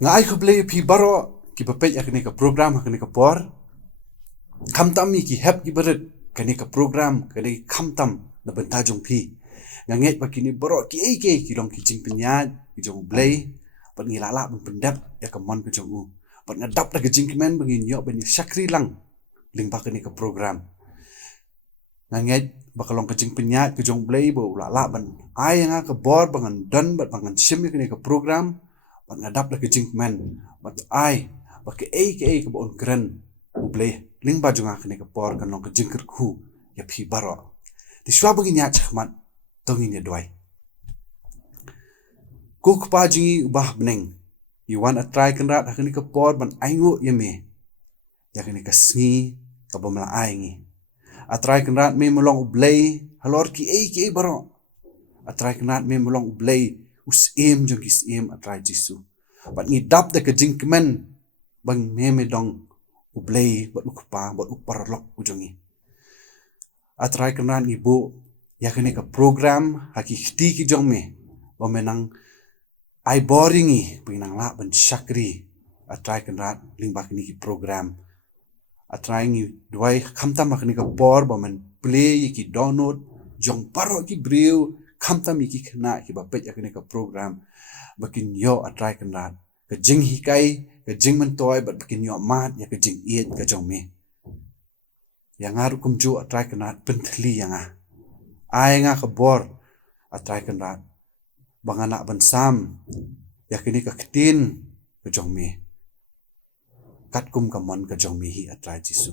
Nga ai khublei phi baro ki papej akne ka program akne ka por khamtam mi ki hep ki baret kane ka program kane khamtam na banta jong phi nga nget bakini baro ki ai ke ki long ki jing pinyat ki jong blei pat ngi lala ban pendap ya ka mon ka jong u pat ngadap la ka jing men bangin yo ben syakri lang ling ba kane ka program nga nget bakalong ka jing pinyat ki jong blei bo lala ban ai nga ka bor bangan dan bat bangan sim kane ka program pat ngadap la ka jing men bat ai bak ke ai ka bon kren u blei ling ba junga kane ka por kan long ka jing ker khu ya phi baro ti shwa bangin ya chkhmat tongin ya doi kuk pa jingi ubah beneng iwan atrai kan rat hakani ka por ban aingo yeme yakani ka sngi ka bamla aingi atrai kan rat me molong ublei halor ki ai baro atrai kan rat me molong ublei us em jong kis em atrai jisu bat ni dap de ka jingkmen bang me dong ublei bat ukpa bat uparlok ujongi atrai kan rat ibu yakani ka program haki khti ki jong me bamenang ai boringi pinang la ban syakri atrai kan rat lingbak ni ki program atrai ngi duai khamtam makni ka por bamen play ki download jong paro ki brew khamtam ki khna ki bapet akni ka program bakin yo atrai kan rat ka jing hikai ka jing man toy bat bakin yo mat ya ka jing iet ka jong me yang aru kumju atrai kan rat penthli yang ai nga ka bor atrai kan rat bangana ban sam yakini ka ktin ka jong me kat kum ka mon ka jong me hi atrai jisu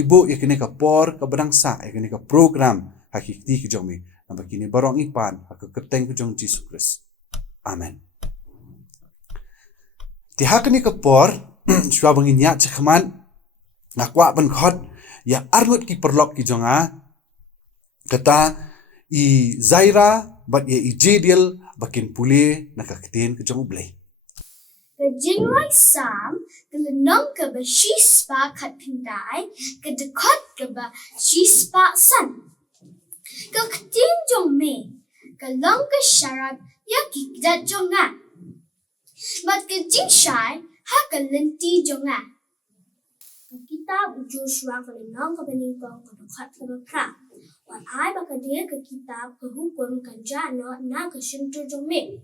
ibu yakini ka por ka badang sa yakini ka program hakikti ka jong me nabakini barong ipan hak keteng ka jong jisu kris amen ti hakini ka por shwa bangin ya chkhman nakwa ban khot ya arngut ki perlok ki jonga kata i zaira bat ye i jediel bakin pule nakaktin ka jong blei The January Psalm, the Lenong Kaba Shispa Kat Pindai, Kadakot Kaba Shispa San. Kakitin Jong Me, Kalong Kasharab Yaki Dat Jonga. But Kajing Shai, Hakalinti Jonga. Kitab Joshua Kalinong Kabaningkong Kadakot Kaba Pra. Wat I Bakadir Kitab Kahukum Kanjano Nakashimto Jong Me.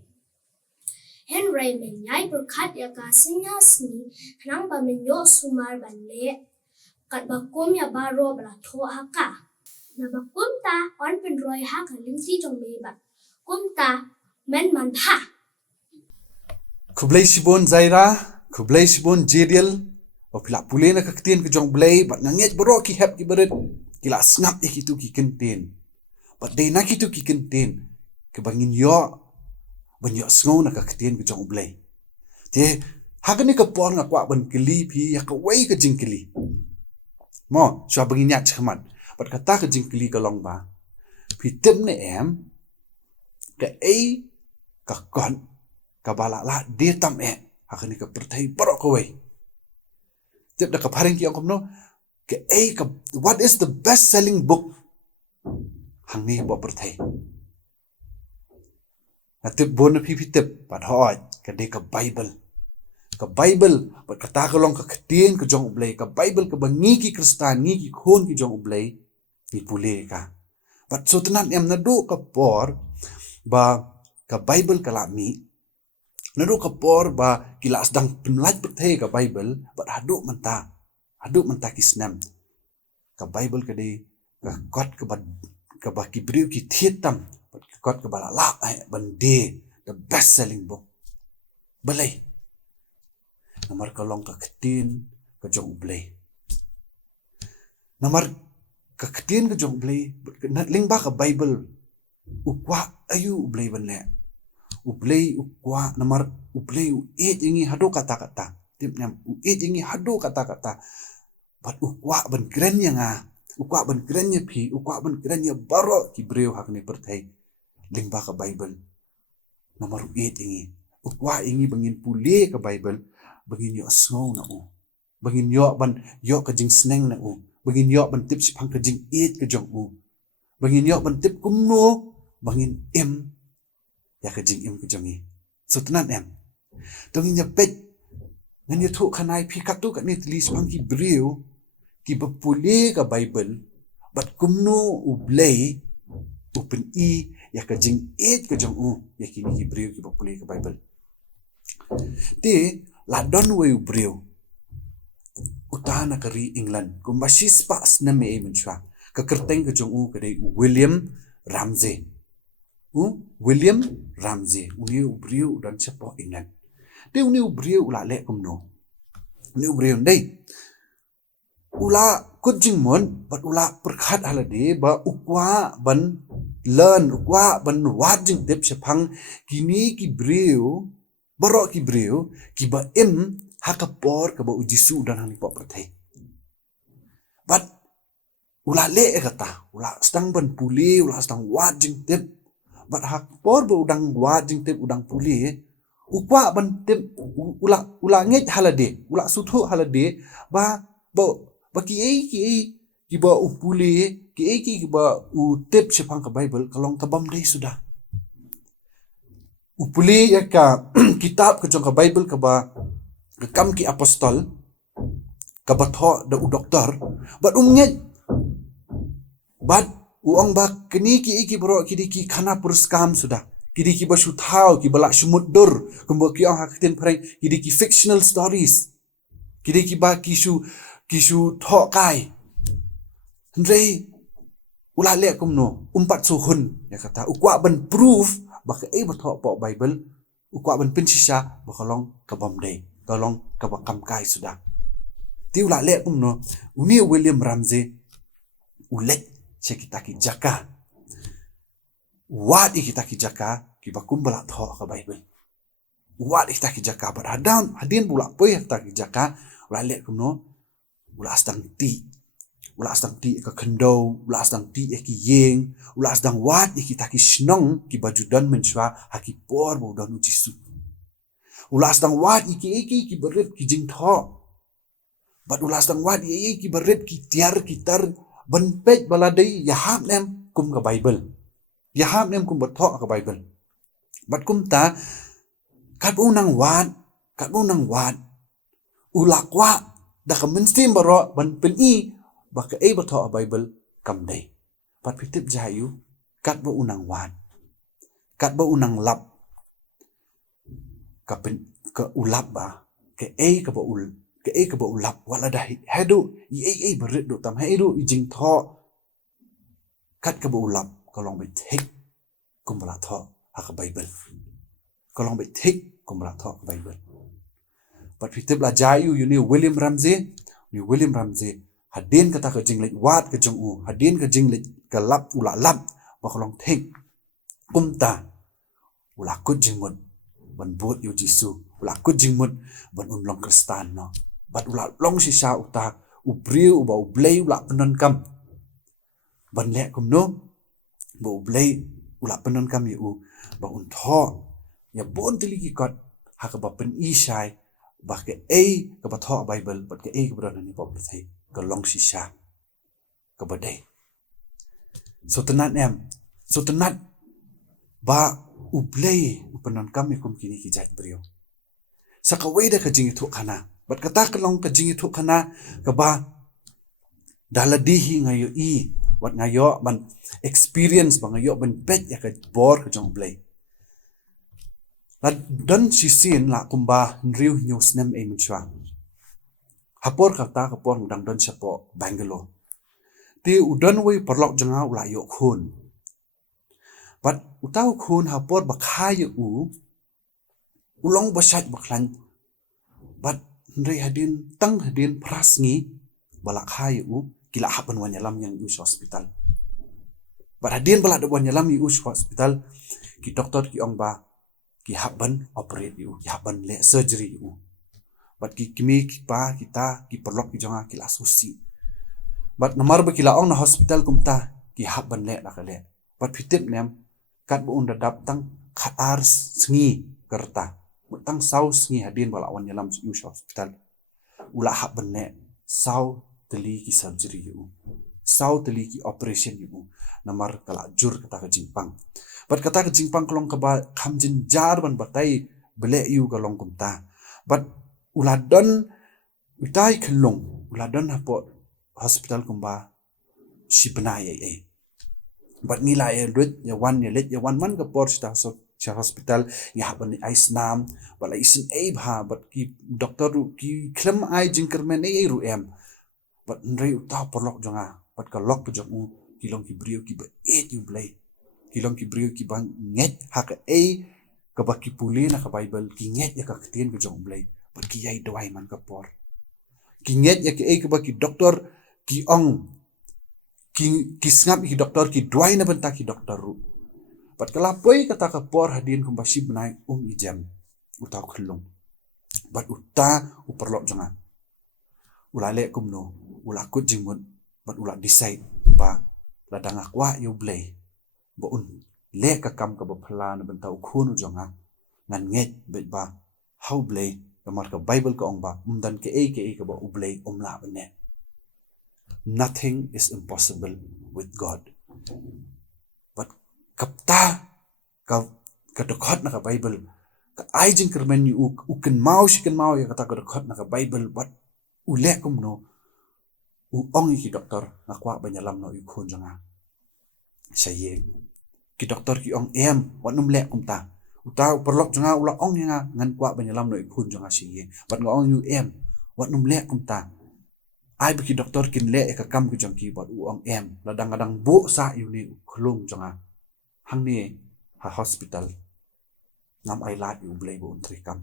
Henry menyai berkat ya kasihnya seni kenang bamenyo sumar banle kat bakum ya baro belato haka na bakum ta on penroy haka limsi jong meba kum ta men mantha kublei sibon zaira kublei sibon jediel opila pule nakaktin ka jong blei bat nganget bro ki hep ki beret kila snap ikitu ki kenten bat dei nakitu ki kenten ke bangin yo banyo sngo na ka ktien ka jong blei te hagani ka por nga kwa ban kili phi ya ka wei ka jing kili mo chwa bangin ya chkhman bat ka ta ka jing kili ka long ba phi tem ne em ka ei ka kon ka bala la de tam e hagani ka perthai baro ko wei tep da ka pharing ki angkom no ka ei ka what is the best selling book hangi bo perthai atip bon phi tip pat hoi ka de ka bible pat kata ka long ka khtien ka jong blei ka bible ka bangi ki kristan ngi ki khon ki jong blei ni pule ka pat sutnan em na do ka por ba ka bible ka la mi na do ka por ba kilas dang pimlaj pathe ka bible pat hadu manta kisnam ka bible ka de ka kot ka ba ki briu ki thietam kot ka bala la bande the best selling book balai namar ka long ka ktin ka jong blei namar ka ktin ka jong blei ling ba ka bible ukwa ayu blei banle ublei ukwa namar ublei u e jingi hado kata tip nyam u e jingi hado kata bat ukwa ban grenya nga ukwa ban grenya phi ukwa ban grenya baro ki breu hakne perthai lingba ka bible nomor 8 ingi ukwa ingi bangin pule ka bible bangin yo snow na u bangin yo ban yo ka jing sneng na u bangin yo ban tip sipang ka jing 8 ka jong u bangin yo ban tip kumno bangin em ya ka jing em ka jongi sutnan em Dong nya pet ngan nya thu khanai phi kat tu kat ni tulis pang ki brio ki bapule ka Bible bat kumno ublei upen i ya ka jing et ka jong u ya ki ni ki brio ki bapule ka Bible ti la don we brio utana ka ri England kumbashi spas na me menchwa ka kerteng ka jong u ka dei William Ramsey William Ramsey uni brio dan chapo England ti uni brio la le kumno uni brio dei ula kujing mon bat ula perkhat halade ba ukwa ban learn ukwa ban wajing dep sepang kini ki brio barok ki brio ki ba em hakapor ka ba ujisu dan hani pop prathai bat ula le kata ula stang ban puli ula stang wajing dep bat hakapor ba udang wajing dep udang puli ukwa ban dep ula nget halade ula suthu halade ba ki ba upuli ki ba utep sepang ka Bible kalong kabam dei sudah upuli ya ka kitab ka jong ka Bible ka ba kam ki apostol ka ba tho da u doktor bat umnyet bat uang ba kini ki bro ki khana puruskam sudah kidi ki ba shuthau ki bala shumudur kumbo ki ang hakitin prank kidi ki fictional stories kidi ki ba kisu tho kai ndrei ula le kumno umpat suhun ya kata ukwa ban proof ba ka ba tho po Bible ukwa ban pinsisa ba kalong kabam dei kalong kabakam kai sudah ti ula le kumno uni William Ramsey ulet che kita ki jaka wat kita ki jaka ki bakum bala tho ka Bible wat kita ki jaka ba hadin bula poi kita ki jaka ula le kumno ula astang ti ka khando ula astang ti ki yeng ula astang wat kita ki snong ki bajudan menchwa haki por bo dan ujisu ula astang wat ki berit ki jing tho bat ula astang wat ki berit ki tiar kitar ban pej baladei yaham nem kum ka Bible yaham nem kum batho ka Bible bat kum ta kat bu nang wat ula kwa da ka menstim baro ban pen i ba ka batho ka Bible kam dei pat pitip jayu kat bu unang wat kat bu unang lap ka pen ka ulap ba ka ba ul ka ba ulap wala dah hedu berit do tam hedu jing tho kat ka ba ulap kalong be thik kum bala tho ha ka Bible kalong be thik kum bala tho ka Bible pat pitip la jayu ni William Ramsey hadin kata ka jinglet wat ka jong u hadin ka jinglet ka lap ula lap ba kalong thik kumta ula kut jingmut ban buat yu jisu ula kut jingmut ban unlong kristan no bat ula long sisa uta ubriu ba ublei ula penon kam ban le kum no ba ublei ula penon kam yu ba un tho ya bon tili ki kot ha ka ba pen i shai ba ke ka ba tho Bible bat ke ka bra ni pop thai ka long sisa ka ba dei so tenat ba ublei upenon kam kum kini ki jat brio sakawai da ka jingi thu khana bat kata kalong ka jingi thu khana ka ba daladihi ngayo i wat ngayo ban experience ba ngayo ban pet ya ka bor ka jong blei la dan sisin la kumba nriu news nem e mchwa hapor kata ka por udang don sapo Bangalore ti udan wei perlok janga ula yo khun bat utau khun hapor ba khayu ulong basat baklan bat ndrei hadin prasngi bala khayu kila hapan wanyalam yang us hospital bat hadin bala do wanyalam us hospital ki doktor ki ong ba ki haban operate yu ki haban le surgery yu bat ki kimi ki pa kita ki perlok ki jonga kila susi bat namar ba kila ong na hospital kumta ki haban le la kale bat pitip nem kat bu unda dap tang khatar sngi kerta tang sau sngi hadin bala wan yalam yu hospital ula haban le sau teli ki surgery yu sau teli ki operation yu namar kala jur kata ka jingpang bat kata ka jingpang kolong ka ba khamjin jar ban batai bele yu ka long kum ta but uladon utai khlung uladon hapo hospital kumba sipna ye but nila ye lut ya wan ye let ya wan man ka por sta cha hospital ya haban ais nam bala isin bha but ki doctor ki klem ai jingkermen ru em but nrei uta porlok jonga but ka lok pujong kilong ki brio ki ba you blai kilong ki brio ki bang nget hak ka ba ki puli na ka bible ki nget ya ka ktien ka jong blai but ki yai dawai man ka por ki nget ya ki ka ba ki doctor ki ong ki snap ki doctor ki dwai na benta ki doctor ru but kalapoi kata ka por hadin kum basi benai ijam utau khulung but uta uperlok jonga ulale kumno ulakut jingmut but ula decide ba ladang akwa you blay ba le ka kam ka ba phala na benta ukhun jonga ngan nget bet ba how blay kamar ka bible ka ong ba dan ke ka ba ublay la bane. Nothing is impossible with God. But kapta ka dokot na ka Bible ka ai jing kermen yu uken mau ya kata ka dokot na ka Bible but ulekum no ong ki doktor nakwa banyalam no ikon janga saye ki doktor ki ong wanum lekum ta uta perlok janga ula ong nga ngan kwa banyalam no ikon janga saye but ngong yu wanum lekum ta ai baki doktor kin le ka kam ki jangki but ong ladang bu sa yu ni khulung janga hang ni ha hospital ngam ai lat yu blai bu untri kam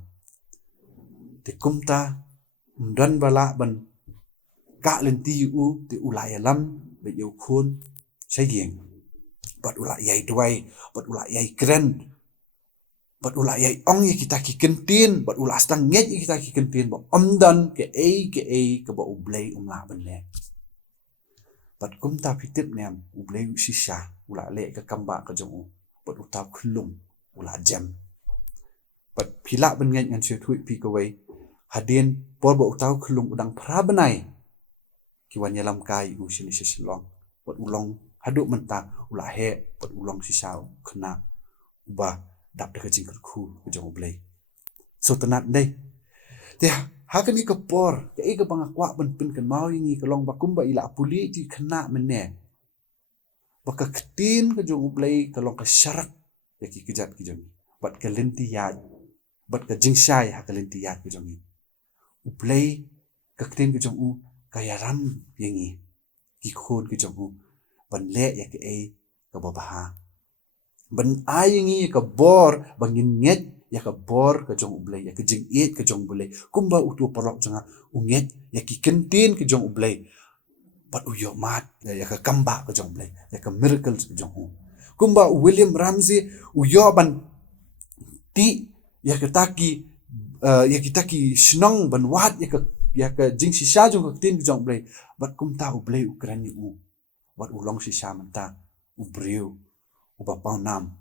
te kumta dan bala ban ka lenti yu te ulai lam be yu khun sayeng but ula yai duai but ula yai kren but ula yai ong ye kita ki kentin but ula stang nget ye kita ki kentin ba omdan ke ka ba ublai la ban le but kumta pitip nem ublai shisha ula le ka kamba ka jong but uta khulum ula jam but phila ban ngen ngan che thui pi ka wei hadin por ba uta khulum udang phra banai ki wan yalam kai u shin shisilong but ulong hadu menta ula he but ulong shisha khna ba dap de jing khu jong blai so tanat dei te hakani ka por ke ka bang kwa ban pin kan mau ngi ka long ba kum ba ila puli ti khna menne ba ka ktin ka jong blai ka long ka sharak ya ki kijat ki jong bat ka lenti ya bat ka jing shai ha ka lenti ya ki jong blai ka ktin ka jong ka yaram yengi ki khon ki jong ban le ya ke ka ba ha ban ayingi ka bor bangin nget ya ka bor ka jong ublay ya ka jing ka jong ublay kumba utu parok janga unget ya ki kentin ka jong ublay but uyo mat ya ka kamba ka jong ublay ya ka miracles ka jong kumba William Ramsey uyo ban ti ya ka taki snong ban wat ya ka jing shisha jong ka tin ka jong ublay but kumta ublay ukrani but ulong shisha manta ubriu uba pau nam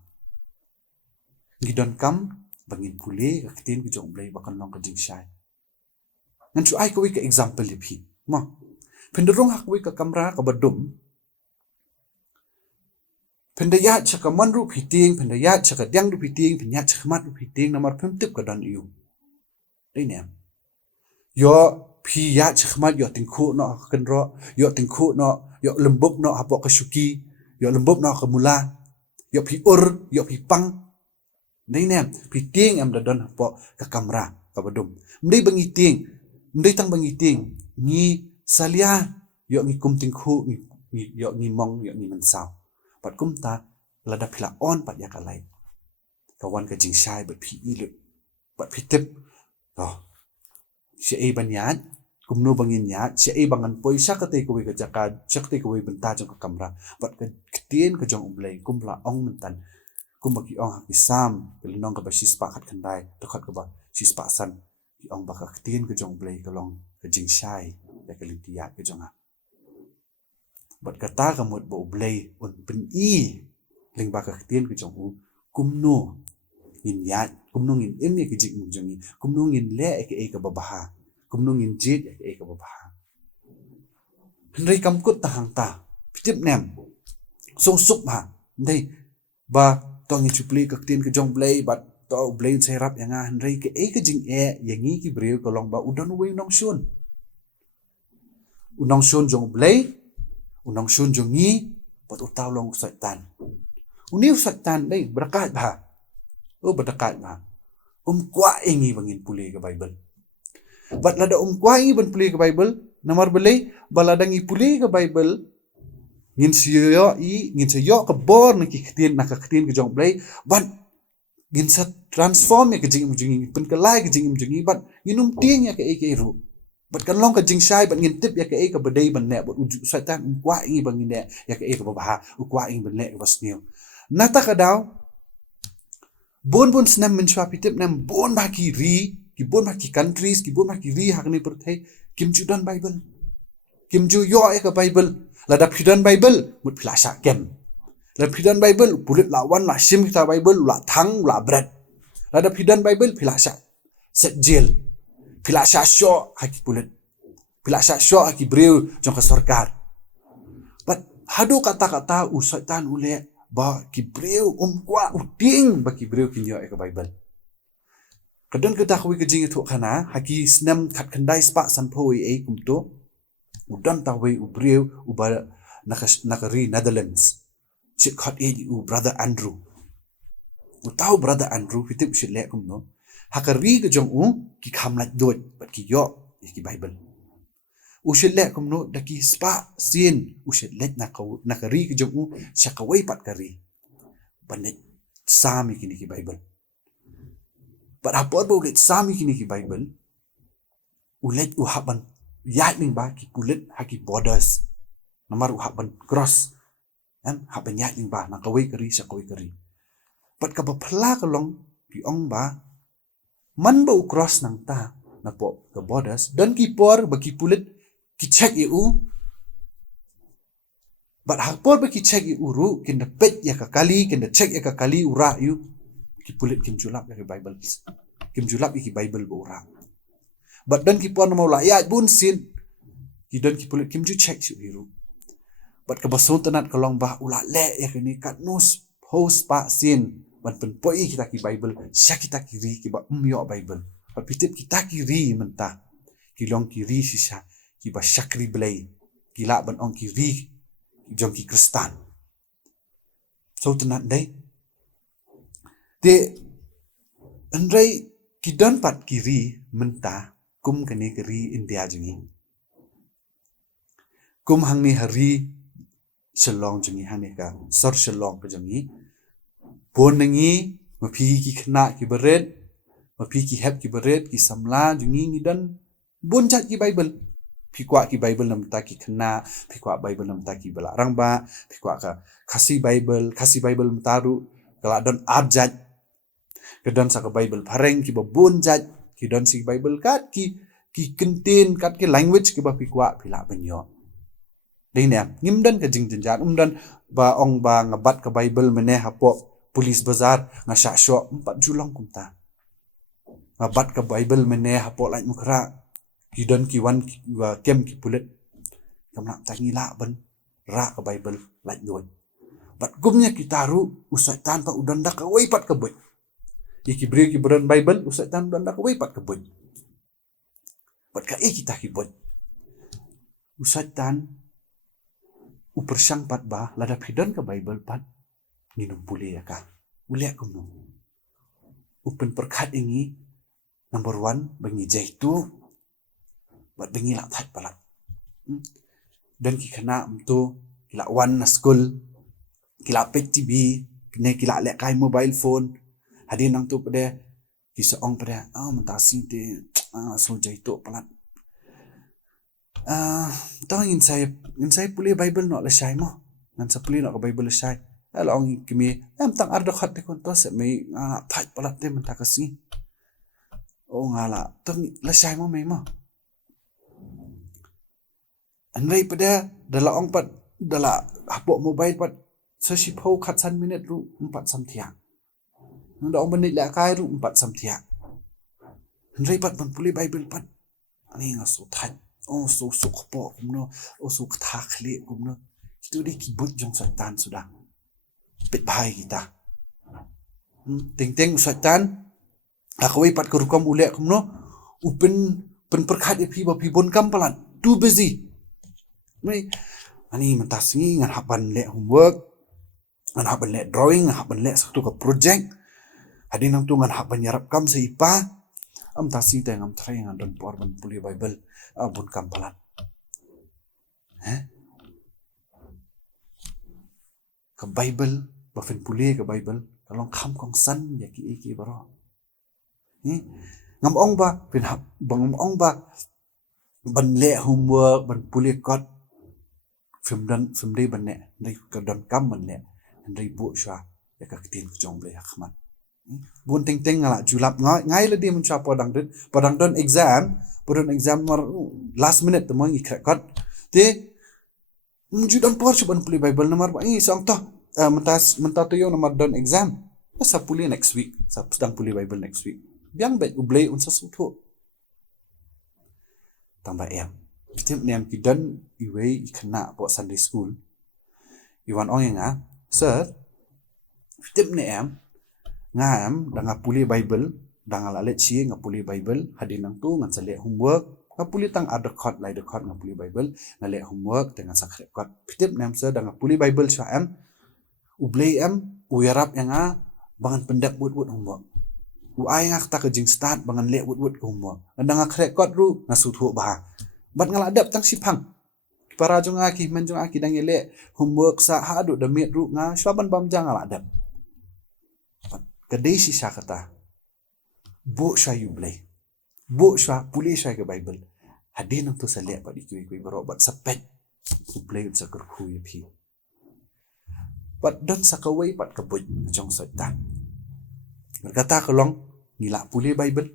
ngidon kam bangin pule ka ktin ku jong blai bakan long ka jing shai ngan chu ai ko ka example li phi ma penderong hak wi ka kamra ka badum pendaya chaka manru phiting pendaya chaka dyang ru phiting penya chakmat ru phiting namar phim tip ka dan yu dei ne yo phi ya chakmat yo tingkhu no kan ro yo tingkhu no yo lembuk no hapo ka shuki yo lembuk no ka mula yo pi yo pi pang nei nem pi ting am da don po ka kamra ka badum ndai bangi ting ndai tang bangi ting ni salia yo ngi kum ting khu ni yo ngi mong yo ngi man sao pat kum ta la da phila on pat ya ka lai ka wan ka jing shai but pi ilu pat pi tip si ban yan kum no bangin ya si bangan poi sakate ko ka jaka sakate ko benta jong ka kamra pat ka tien ka jong umlai kumla ong mentan kumaki ong ki sam nong ka ba sispa khat khandai to khat ka ba sispa san ki ong ba ka tien ka jong umlai ka long ka jing shai ya ka litia ka jonga but ka ta ka mot bo umlai un pin ling ba ka tien ka jong kumno in ya kumno in em ki jing mu jongi kumno in le ka ba ba kumno in jit ka ba ba hendrai kam kut ta hang ta pitip nem so sup ha ndai ba tong chupli ka tin ka jong blai but to blame sai rap yang handrai ke ke jing yang ni ki breu ko long ba udon we nong shun unong shun jong blay unong shun jong ni pot utaw long satan uniu satan dai berkat ba berkat ba kwa ingi bangin puli ke bible bat lada kwa ingi ban puli ke bible namar belai baladang i puli ke bible ngin siyo ke bor na ki ketin ke jong blay ban ngin sa transform ya ke jing pen ke lai ke jing ban nginum ting ya ke ru bat kan long ke jing shai bat ngin tip ya ke ke bedai ban ne bat uju satan kwa ingi bangin ne ya ke ke baha kwa ingi ban ne was new nata ka daw bon snam men shwa pitip nam bon ba ki ri ki bon ba ki countries ki bon ba ki ri hakni perthai kim chu don bible kim ju yo ke bible lada phidan bible mut philasha kem lada phidan bible pulit lawan la sim kita bible la thang la bread lada phidan bible philasha set jail philasha sho haki pulit philasha sho haki breu jong ka sarkar but hado kata-kata usatan ule ba ki breu kwa uting ba ki breu kinyo ke bible kadon kita khawi ke jing thu khana haki snam khat khandai spa sanphoi e kumto udan tawe ubreu uba nakari Netherlands chit khat brother Andrew utau brother Andrew hitip shile kumno hakari ke jong ki khamlat dot bat ki yo ki bible ushile kumno daki spa sin ushile nakari ke jong shakawai pat kari banet sami kini ki bible but apa bolet sami kini ki bible ulet uhaban yat ning ba ki pulit haki borders namar uhaban cross haban yat ning ba nakawai kari shakawai kari but ka bapla kalong ki ong ba man ba cross nang ta na po ka borders dan ki por ba ki pulit ki check eu but hakpor ba ki check eu ru kinda pet ya ka kali kinda check ya ka kali ura yu ki pulit kim julap ya bible kim julap ki bible ba ura but dan ki por mau la ya bun sin ki dan ki pulit kim ju check su hiru but ka bason tanat kalong ba ula le ya kini kat nus host pa sin ban pen poi kita ki bible sya kita ki ri ki ba yo bible but pitip kita ki ri menta ki long ki ri sisa ki ba syakri blai ki la ban ong ki ri jong ki kristan so tanat dai de andrai ki dan pat ki ri menta kum kene keri India jengi kum hangni hari shalong jengi hangni ka sor shalong ka jengi bon nengi mapi ki khna ki beret mapi ki hep ki beret ki samla jengi ngidan bon chat ki bible phikwa ki bible nam ta ki khna phikwa bible nam ta ki bala rangba phikwa ka khasi bible mtaru kala don abjat kedan sa ka bible phareng ki ba bon jat ki don si bible kat ki contain kat ki language ki ba pikwa phila banyo dei ne ngimdan ka jing jinjan dan ba ong ba ngabat ka bible mene hapo police bazar nga sha sho 4 julong kumta ngabat ka bible mene hapo lai mukra ki don ki wan wa kem ki pulet kamna tangila ban ra ka bible lai doy bat gumnya kitaru usaitan pa udan da ka wai pat ka boy iki beri ki beran bible usaitan udan da ka wai pat ka boy bat ka kita ki boy usaitan upersang pat ba lada pidon ka bible pat nginum puli ya ka uliak kumno upen perkat ini number 1 bangi jaitu bat bangi la that palat dan ki kena mtu kila wan na school kila pet tv kene kila lek kai mobile phone hadin nang tu pada ki seong pada mentasi te so jaitu palat tong in saya puli bible no la shai mo nan sa puli no ka bible la shai ala ong kimi tang ardo khat te kon to se me thai palat te menta kasi o ngala tong la shai mo me mo anrei pada dala ong pat dala hapo mobile pat sa si phau khat san minute ru 4 samthia nda ong menit la kai ru 4 samthia anrei pat ban puli bible pat ani nga so thai oh so khpo kumno oh so kthakhle kumno itu di kibut jong satan sudah bet bahai kita ting Satan akawai pat kerukam ulek kumno upen perkat ipi ba pi bon kam palat too busy mai ani mentasngi ngan hapan le homework ngan hapan le drawing ngan hapan le satu ke project hadi nang tu ngan hapan yarap kam seipa am tasi te ngam trai ngan don por ban puli bible bon kam palat ke bible ba fen puli ke bible kalong kham kong san ya ki baro ngam ong ba pen hap bang ong ba ban le homework ban puli kot film dei ban ne dei ka don kam ban ne dei bu sha ya ka tin jong ble khmat bun ting ngala julap ngai le di mun cha podang don exam mar last minute to mangi kot te ju don por chu ban puli bible nomor ba i sang to mentas to yo nomor don exam sa puli next week sa sedang puli bible next week biang bet ublei unsa sutu tambah Fitim niam ki dan iwe ikena po Sunday school iwan ong nga sir fitim niam ngam danga puli bible danga lalet chi nga puli bible hadinang tu ngan sale homework nga puli tang ada khot lai de khot nga puli bible nga le homework dengan sakre khot fitim niam sir danga puli bible sha ublei uyarap nga bangan pendak wut homework ai nga ta ke jing start bangan le wut homework danga khre khot ru nga suthu ba bat ngaladap tang sipang para jong aki men jong aki dang ele homework sa hadu da met ru nga swaban bam jang ngaladap kadai si sakata bo sha yublei bo sha puli sha ke bible hadin tu sale pa dikui barobat sapet ublei sa kerku yapi bat dan sakawai pat kabut jong satan berkata kelong ngila puli bible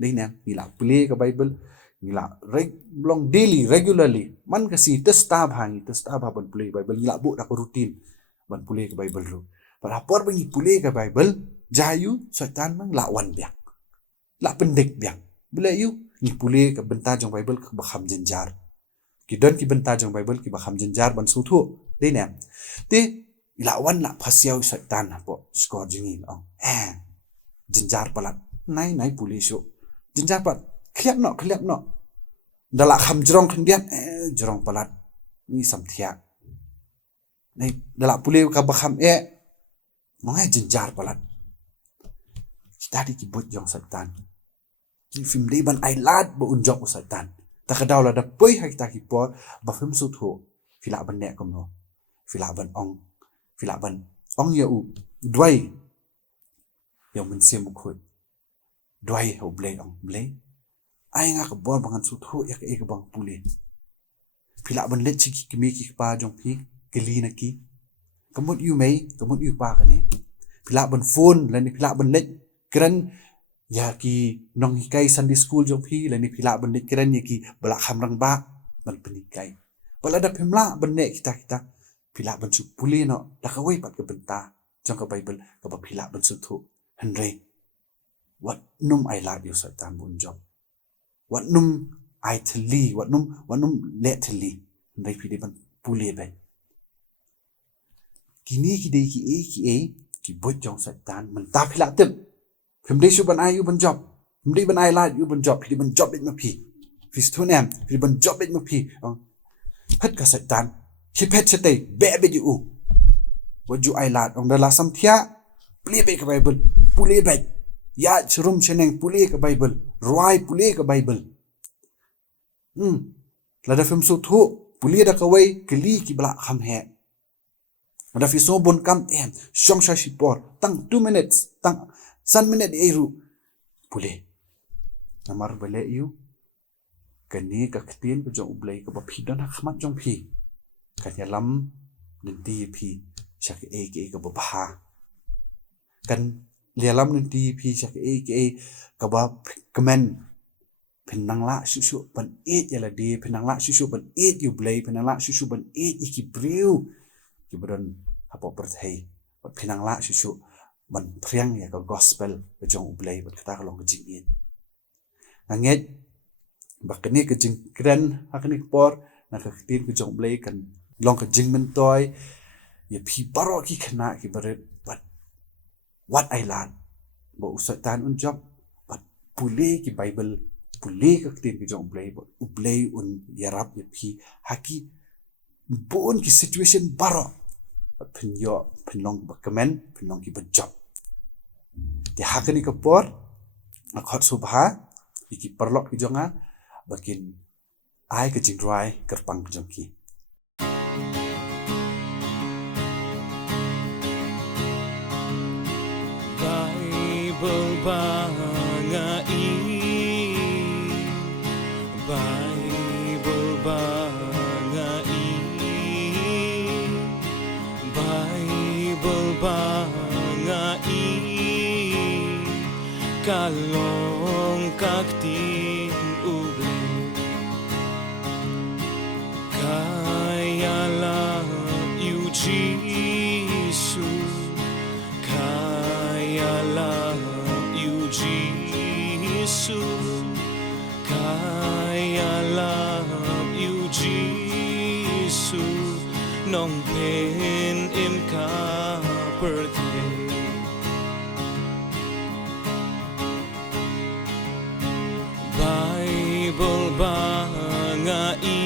ding ngila puli ke bible ngila long daily regularly man kasi testa ban puli bible ngila bu dak rutin ban puli ke bible ru parapor bangi puli ke bible jayu setan mang lawan biak la pendek biak bela yu ni puli ke benta jong bible ke bakham jenjar ki don ki benta jong bible ki bakham jenjar ban suthu dei ne ti lawan la phasiau setan po skor jingin ong jenjar palat nai puli shu jenjar pat khliap no dala kham jrong khandiat jrong palat ni samthia nei dala puli ka bakham mangai jenjar palat kita di kibut jong setan ni film dei ban ai lat bo unjok setan ta kadau la da poi ha kita ki por ba film su tho fila ban ne kom no fila ban ong ya u dwai yo men sim khut dwai ho blei ong blei ai nga ka bor bangan su tho ya ka bang puli fila ban let chi ki mi ki pa jong phi keli na ki kamut yu mai kamut yu pa ka ne fila ban phone la ni fila ban let kran ya ki nong hikai Sunday school jong phi la ni fila ban let kran ya ki bala kham rang ba ban penikai bala da phimla ban ne kita fila ban su puli no da ka wai pat ka benta jong ka bible ka ba fila ban su tho hanre what num I like you satan bun job what num I teli what num let teli ndai phi ban puli be kini ki dei ki bot jong satan man ta phila tem phim dei su ban ai yu ban job phim dei ban ai like yu ban job phi ban job it ma phi stu nem phi ban job it ma phi hat ka satan ki pet chate be yu what you I like on the last some thia puli be ka bible puli be ya chrum cheneng puli ka bible roi puli ka bible la da film su thu puli da ka wai kli ki bla kham he da fi so bon kam shong sha shi por tang 2 minutes tang 1 minute eru puli namar bele yu kani ka ktin ko jong ublei ka ba phi dan khmat jong phi ka yalam ninti phi shak ke ka ba bha kan lialam ninti phi shak ke ka ba comment pinang la shu ban yala di pinang la shu ban yu blei pinang la shu ban iki briu ki bron hapo perthei pinang la shu ban priang ya ka gospel jong ublei bat kata long jingin nganget bakani ke jing kren hakni por na ka tin ku jong ublei kan long ka jing men toy ya phi paro ki khna ki bare bat what ai lat bo usai tan un job but pule ki Bible pule ka tin ki jong play bo ublay un yarap ye phi haki bon ki situation baro but phin long ba comment phin long ki ba job ti hakani ka por na khot subha ki perlok ki jonga bakin ai ka jingrai kerpang ki jong ki Bible bangai Bible bangai Bible bangai kalong kaktin uble kaya love you Jesus kaya love you Jesus kaya love you Jesus nong pen im ka birthday Bible bangai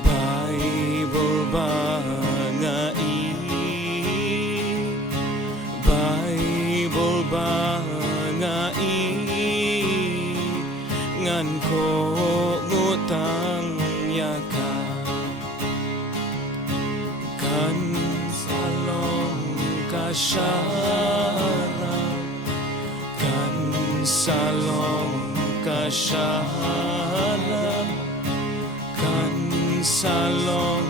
Bible bangai Bible bangai ngan ko ngutang yaka kan salong kasyara kan salong kasyara kan salong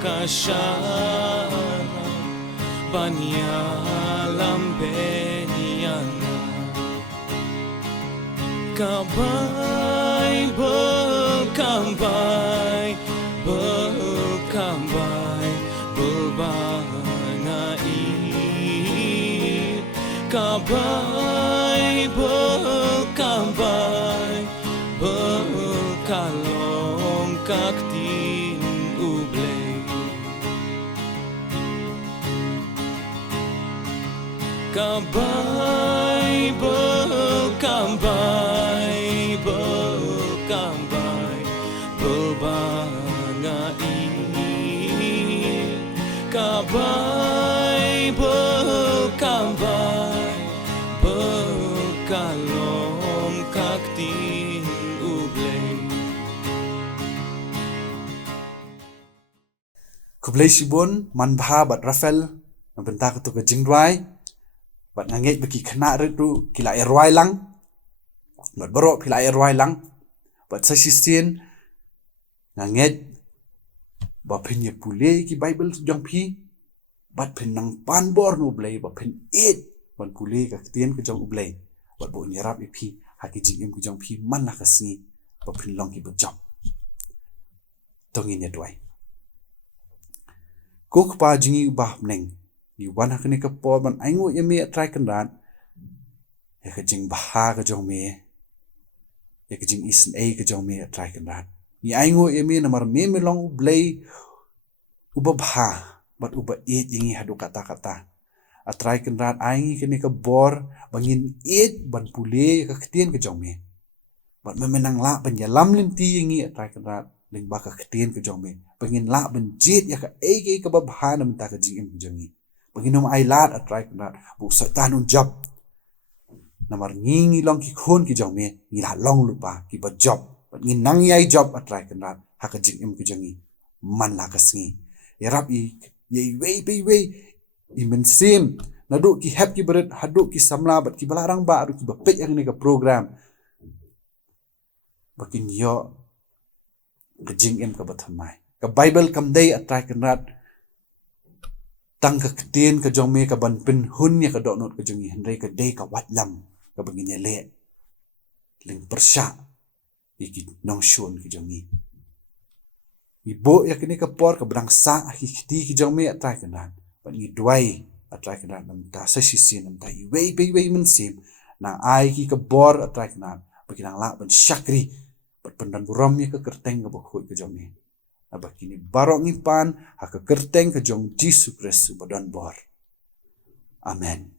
kasyara banyalam benyana kabay bekambay bekambay bebangai kabay bekambay bekalong kaktin ublay kabay bekambay bekambay bebangai kabay bekambay bekalong kaktin ublay kublay sibon manbha bat Rafael bentak tu ke jingrai bat nganget beki kena retu kila erwai lang bat borok kila erwai lang bat sasisien nganget ba phin ye pule ki Bible jong phi bat phin nang pan bor no blay ba phin it ban pule ka tien ke jong ublay bat bo nyarap i phi haki jing im ki jong phi man la kasni ba phin long ki ba job tongin ye dwai kok pa jingi bah neng you wan hakni ka por ban aingo ye me try kan ran ye ka jing baha ka jong me ye ka jing is a ka jong me try kan ran ni aingo ye me namar me long blay uba bha bat uba it yingi hadu kata atrai kan ran aingi kini ka bor bangin it ban pule ka ktien ka jong me bat memenang la ban yalam linti yingi atrai kan ran ling ba ka ktien ka jong me bangin la ban jit ya ka ege ka babha nam ta ka jing im ka jongi Paghinom ay lat at right na busa tanun job namar ngingi long ki khon ki jong me ngi la long lupa ki ba job but ngi nang yai job at right na haka jing im ki jongi man la ka sngi yarap i ye wei i men sim na do ki hap ki berat hadu ki samla bat ki balarang ba adu ki ba pek yang ni ka program bakin yo ka jing im ka bathamai ka Bible kam day at right na tang ka ktien ka jong me ka ban pin hun ya ka do not ka jongi hendai ka day ka wat lam ka bangin ya le ling persya iki nong shun ki jongi ibo ya kini ka por ka brang sa ki ti ki jong me atrai ka nan ban ni duai atrai ka nan nam ta sa si nam ta i wei men sim na ai ki ka bor atrai ka nan bakinang la ban syakri bat pendan buram ya ka kerteng ka bakhoy ka jong me abakini barok ngipan haka kerteng ka jong Jisu Kristus badan bor Amen.